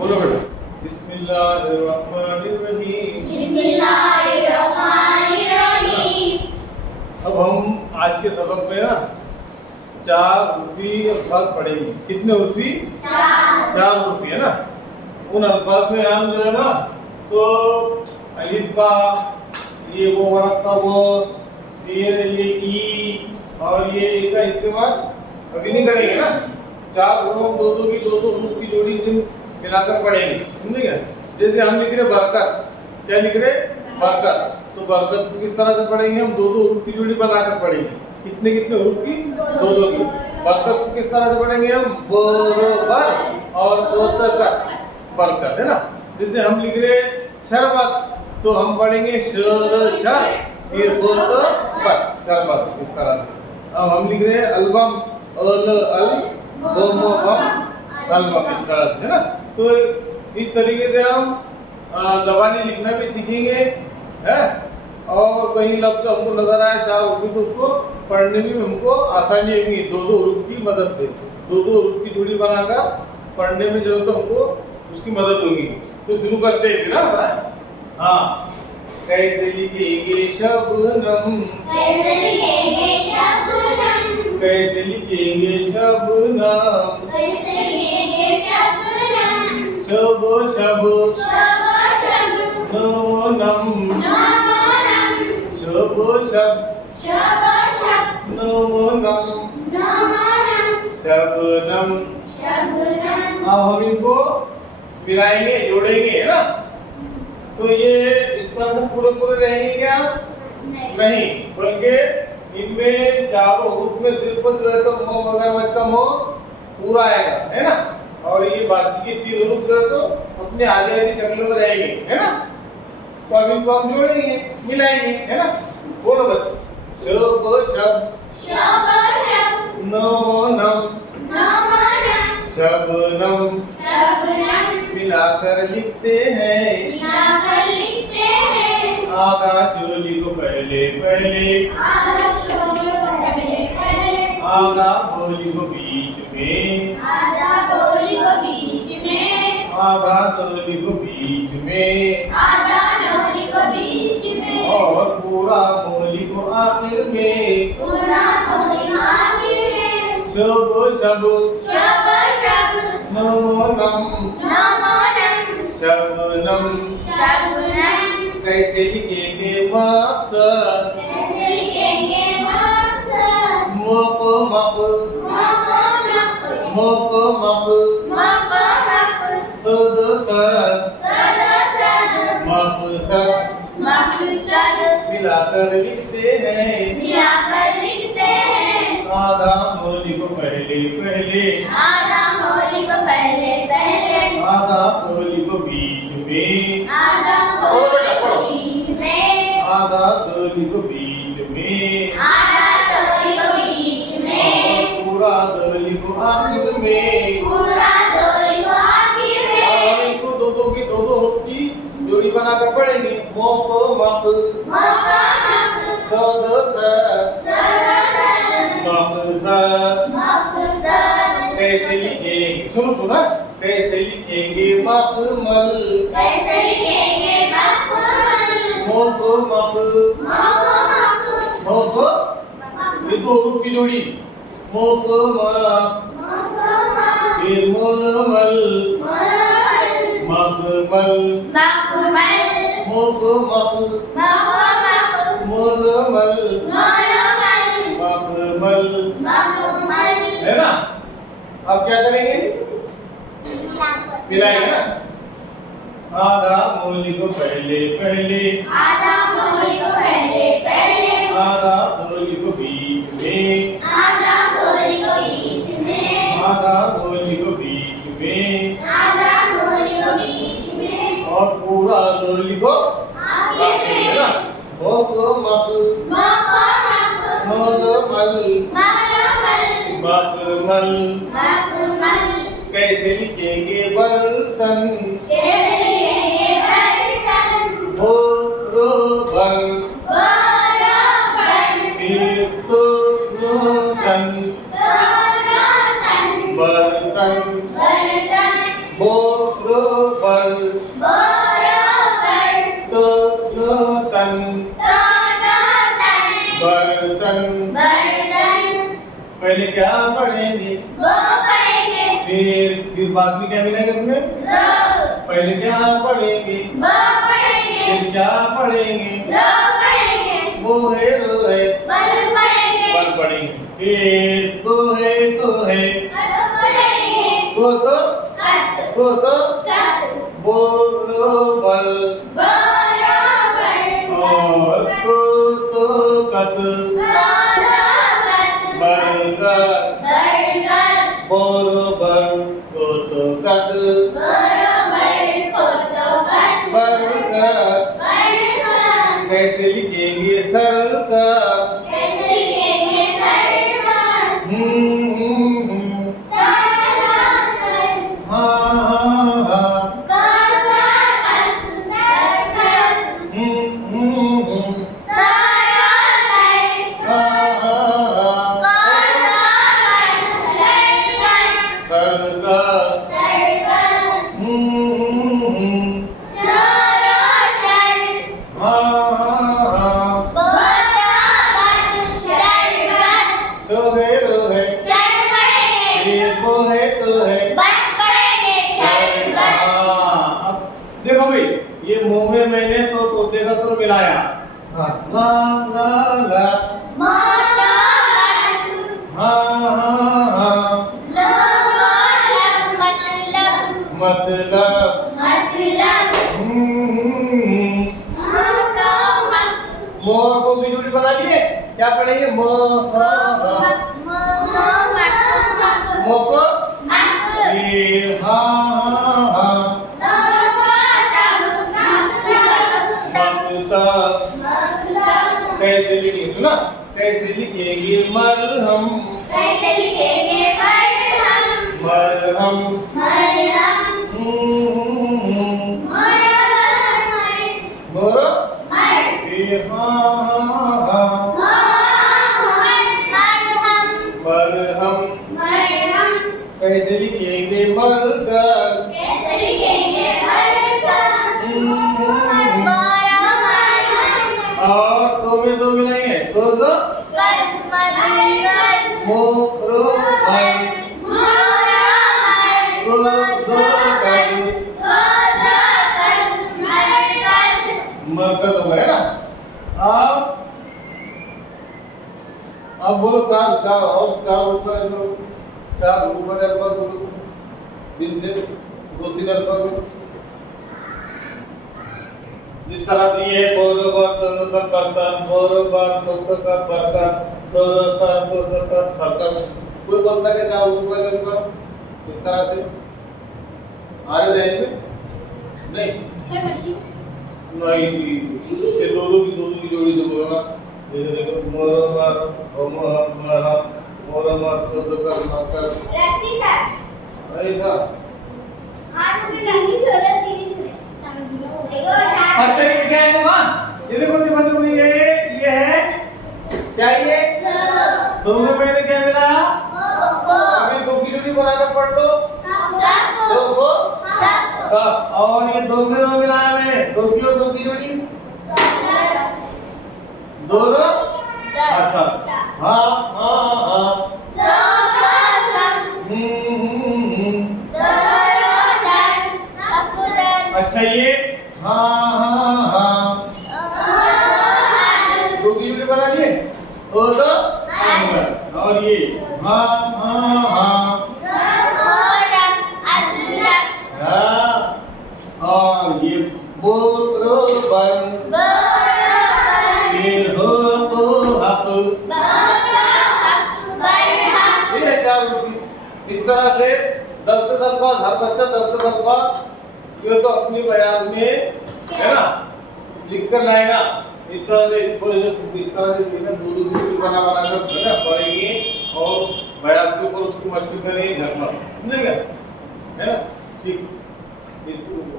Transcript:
बोलो बेटा। बिस्मिल्लाहिर्रहमानिर्रहीम। बिस्मिल्लाहिर्रहमानिर्रहीम। अब हम आज के सबक में ना 4 उर्दू अल्फाज पढ़ेंगे। कितने उर्दू? 4 उर्दू है ना। उन अल्फाज में हम जो है ना तो अलिफ बा, ये वो वरक का वो, ये ई और ये का इस्तेमाल अभी नहीं करेंगे ना। 4 उर्दू दो की उर्दू की जोड़ी से मिलाकर पढ़ेंगे, समझेंगे। जैसे हम लिख रहे बरकत, क्या लिख रहे? बरकत। तो बरकत को किस तरह से पढ़ेंगे? हम दो उर्दू की जोड़ी बनाकर पढ़ेंगे। कितने उर्दू की? दो की। बरकत को किस तरह से पढ़ेंगे? हम बरोबर और कोतकर बरकत, है ना। जैसे हम लिख रहे शरबत तो हम पढ़ेंगे शर शर फिर कोतकर शरबत, इस तरह से। अब हम लिख रहे अलबम अल अल बम बम अलबम, इस तरह से, है ना। तो इस तरीके से हम ज़बानी लिखना भी सीखेंगे, है। और कहीं लफ्ज़ हमको नजर आए 4 उर्दू तो उसको पढ़ने में हमको आसानी होगी। दो उर्दू की मदद से दो उर्दू की जोड़ी बनाकर पढ़ने में जो तो हमको उसकी मदद होगी। तो शुरू करते हैं ना। हाँ, कैसे लिखेंगे शबनम, कैसे लिखेंगे शबनम, कैसे लिखेंगे शबनम, कैसे लिखेंगे शबनम, शब शब शब शब, नम नमनम, शब शब शब शब, नम नमनम, शबनम। शबनम। अब हम इनको मिलाएंगे, जोड़ेंगे, है ना। तो ये इस तरह से पूरे रहेंगे क्या? नहीं, बल्कि इनमें 4 हुरूफ में सिर्फ जो है तो मो वगैरह वच का मो पूरा आएगा, है ना। और ये बाकी के 3 हुरूफ जो है तो अपने आधी शक्ल में रहेंगे, है ना। तो अब इनको हम जोड़ेंगे, मिलाएंगे, है ना। बोलो बच्चे। शब शब, शब शब, नम नमनम, शबनम। शबनम। मिलाकर लिखते हैं, मिलाकर लिखते हैं, आकाश लिखो पहले पहले, आधा शोर पहले पहले, आगा बोली को बीच में, आधा बोली को बीच में, आगा बोली को बीच में, आधा नोली को बीच में, और पूरा बोली को आखिर में। पूरा बोली आखिर में, शब शब शब शब, नम नमनम, शबनम। शबनम। कैसे लिखेंगे मकसद, कैसे लिखेंगे मकसद, मक मक मक मक मक मक मक, सद सद सद सद, मकसद। मकसद। मिलाकर लिखते हैं, मिलाकर लिखते हैं, आधा बोली को पहले पहले, आधा बोली को पहले पहले, आधा बोली को बीच में, आधा बोली को बीच में, आधा सोली को बीच में, आधा सोली को बीच में, और पूरा दोली को आखिर में। पूरा सोली को आखिर अब में। हम इनको दो हुरूफ की जोड़ी बनाकर पढ़ेंगे। मोक मक मक मक, सद सद सद सद, मकसद। मकसद। कैसे लिखेंगे? सुनो सुना। कैसे लिखेंगे मखमल, कैसे लिखेंगे मखमल, मोक मक मक मक, मोक, ये 2 हुरूफ की जोड़ी। मोक मक मक मक, फिर मोलमल मलमल, मखमल, मखमल, मोक मक मक मक, मोलमल मलमल, मखमल, मखमल। है ना। अब क्या करेंगे? मिलाएंगे ना। आधा बोली को पहले पहले, आधा बोली को पहले पहले, आधा बोली को बीच में, आधा बोली को बीच में, आधा बोली को बीच में, आधा बोली को बीच में, और पूरा बोली को आखिर आखिर में, है ना। में। मोक मक मक मक, मोलमल मलमल, मखमल। मखमल। कैसे लिखेंगे बर्तन, कैसे लिखेंगे बर्तन, बरोबर बरोबर, फिर तो तन दोनों तन, बर्तन बर्तन, बरोबर बरोबर बरोबर तो तन बर्तन बर्तन पहले क्या पढ़ेंगे वो पढ़ेंगे फिर बाद में क्या मिलेगा तुम्हें रो पहले क्या पढ़ेंगे वो पढ़ेंगे फिर क्या पढ़ेंगे रो पढ़ेंगे वो है रो है बल पढ़ेंगे बल पढ़ेंगे फिर तो है कद पढ़ेंगे वो तो कद बरोबर बरोबर और तो कत बरकत बरकत बरोबर तो कत बरकत बरकत कैसे लिखेंगे सर्कस कैसे लिखेंगे सर्कस हाँ हाँ देखो भाई ये मुंह में मैंने तो देखा तो मिलाया हाँ ला ला ला हाँ हाँ हाँ मतलब मोर को भी जोड़ी बना लिए क्या पढ़ेंगे मोर मो को फिर हाँ हाँ मतलब कैसे लिखेंगे सुना कैसे लिखेंगे मरहम कैसे लिखेंगे मरहम मरहम मोर फिर हाँ मरहम कैसे लिखेंगे मरकत और दो में दो मिलाएंगे दो सौ मोरो भाई मरकत हो गया ना अब बोलो चार चार और चार ऊपर चार ऊपर अल्फाज बोलो दिन से दो तीन अल्फाज जिस तरह से ये बरोबर तनुतर बर्तन बरोबर तोतर बर्तन सौर सर को सर्कस कोई बोलता है क्या ऊपर अल्फाज इस तरह से आ रहे ध्यान में नहीं ये दोनों की जोड़ी से बोलो ना जैसे देखो मोरमर मोरमर तोतर सर्कस ऐसा अच्छा ये क्या है मामा ये देखो देखो ये है क्या ये सो में मैंने क्या मिला अभी दो की जोड़ी बनाकर पढ़ लो सो को सब और ये दो में रो मिलाया मैंने दो की और दो की जोड़ी दोनों अच्छा हाँ हाँ हाँ अच्छा ये हाँ हाँ हाँ दो की जोड़ी बना लिए ओ तो और ये हाँ हाँ हाँ और ये बरोबर ये हो तो हक ये चार इस तरह से दर्द अल्फाज हर बच्चा दर्द अल्फाज ये तो अपनी बयान में है ना लिख कर लाएगा इस तरह से ना दूर बना कर है ना पढ़ेंगे और बयान के ऊपर उसकी मशक करेंगे घर पर समझेगा है ना ठीक बिल्कुल